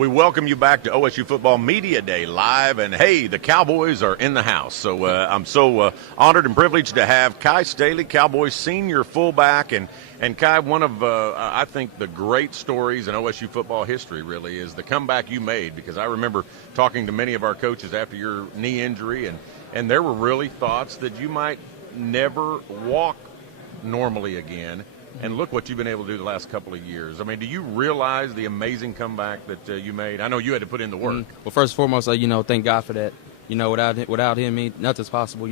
We welcome you back to OSU Football Media Day live, and hey, the Cowboys are in the house. So I'm so honored and privileged to have Kye Staley, Cowboys senior fullback, and Kye, one of I think the great stories in OSU football history really is the comeback you made, because I remember talking to many of our coaches after your knee injury, and there were really thoughts that you might never walk normally again. And look what you've been able to do the last couple of years. I mean, do you realize the amazing comeback that you made? I know you had to put in the work. Well, first and foremost, thank God for that. Without him, nothing's possible.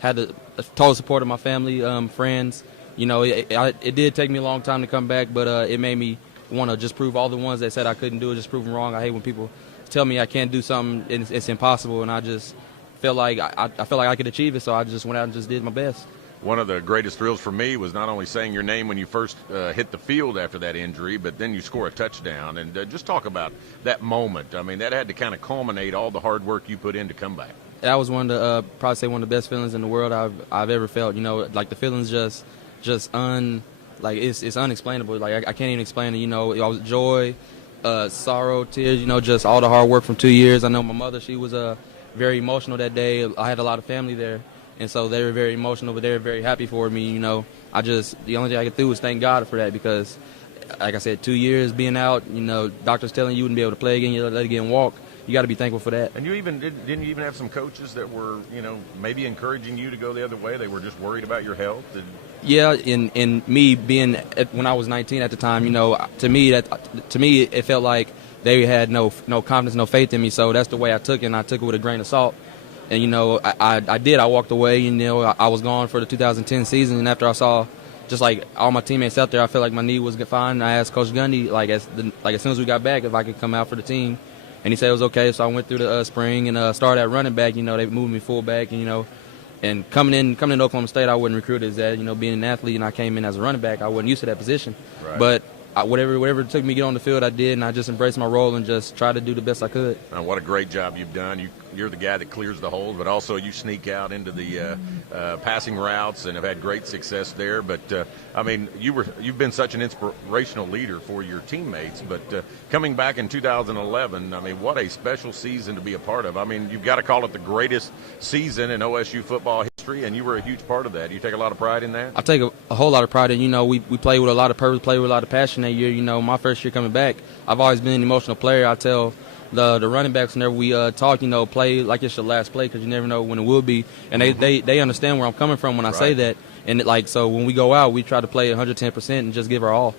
Had the total support of my family, friends. It did take me a long time to come back, but it made me want to just prove all the ones that said I couldn't do it, just prove them wrong. I hate when people tell me I can't do something and it's impossible, and I just felt like I felt like I could achieve it, so I just went out and just did my best. One of the greatest thrills for me was not only saying your name when you first hit the field after that injury, but then you score a touchdown. And just talk about that moment. I mean, that had to kind of culminate all the hard work you put in to come back. That was probably say one of the best feelings in the world I've ever felt. Like the feelings it's unexplainable. Like I can't even explain it. It was joy, sorrow, tears. Just all the hard work from 2 years. I know my mother, she was very emotional that day. I had a lot of family there. And so they were very emotional, but they were very happy for me. The only thing I could do was thank God for that, because, like I said, 2 years being out, doctors telling you wouldn't be able to play again, you let again walk. You got to be thankful for that. And you didn't you even have some coaches that were, maybe encouraging you to go the other way? They were just worried about your health? Yeah, and me being when I was 19 at the time, to me it felt like they had no confidence, no faith in me. So that's the way I took it, and I took it with a grain of salt. And, I walked away, I was gone for the 2010 season. And after I saw just like all my teammates out there, I felt like my knee was fine. And I asked Coach Gundy, as soon as we got back, if I could come out for the team. And he said it was okay. So I went through the spring and started at running back. They moved me fullback, and coming into Oklahoma State, I wasn't recruited as that. Being an athlete, and I came in as a running back, I wasn't used to that position. Right. But whatever it took me to get on the field, I did, and I just embraced my role and just tried to do the best I could. What a great job you've done. You're the guy that clears the holes, but also you sneak out into the passing routes and have had great success there. But, you've been such an inspirational leader for your teammates. But coming back in 2011, what a special season to be a part of. You've got to call it the greatest season in OSU football history, and you were a huge part of that. Do you take a lot of pride in that? I take a whole lot of pride in, we played with a lot of purpose, played with a lot of passion that year. My first year coming back, I've always been an emotional player. I tell the running backs whenever we talk, play like it's your last play, because you never know when it will be. And they understand where I'm coming from when I say that. And so when we go out, we try to play 110% and just give our all.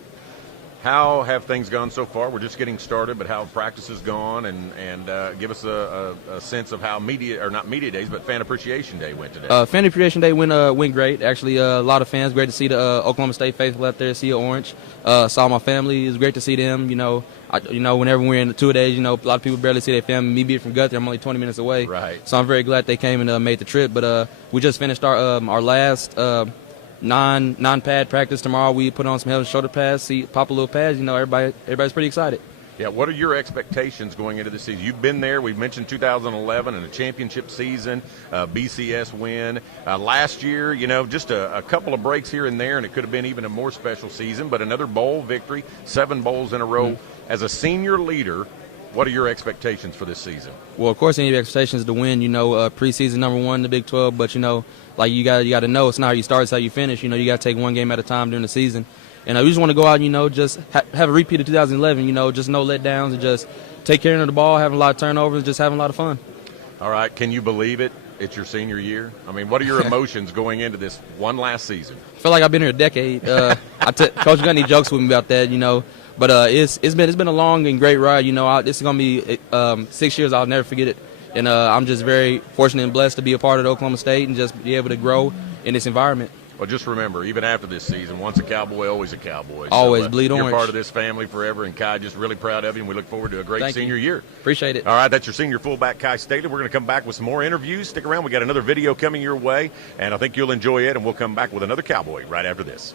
How have things gone so far? We're just getting started, but how have practices gone? And give us a sense of how not media days, but Fan Appreciation Day went today. Fan Appreciation Day went great. Actually, a lot of fans. Great to see the Oklahoma State faithful out there, see the orange. Saw my family. It was great to see them. Whenever we're in the two-a-days, a lot of people barely see their family. Me being from Guthrie, I'm only 20 minutes away. Right. So I'm very glad they came and made the trip. But we just finished our last non-pad practice tomorrow. We put on some head and shoulder pads, pop a little pads. Everybody's pretty excited. Yeah, what are your expectations going into this season? You've been there. We've mentioned 2011 and a championship season, BCS win. Last year, just a couple of breaks here and there, and it could have been even a more special season, but another bowl victory, 7 bowls in a row. As a senior leader, what are your expectations for this season? Well, of course, any expectations to win. Preseason #1 in the Big 12, but you got to know it's not how you start, it's how you finish. You got to take one game at a time during the season. And we just want to go out, just have a repeat of 2011. Just no letdowns and just take care of the ball, having a lot of turnovers, just having a lot of fun. All right, can you believe it? It's your senior year. What are your emotions going into this one last season? I feel like I've been here a decade. Coach Gundy jokes with me about that, But it's been a long and great ride. This is gonna be 6 years. I'll never forget it. And I'm just very fortunate and blessed to be a part of Oklahoma State and just be able to grow in this environment. Well, just remember, even after this season, once a Cowboy, always a Cowboy. Always bleed orange. You're part of this family forever, and Kye, just really proud of you, and we look forward to a great senior year. Appreciate it. All right, that's your senior fullback, Kye Staley. We're going to come back with some more interviews. Stick around. We got another video coming your way, and I think you'll enjoy it, and we'll come back with another Cowboy right after this.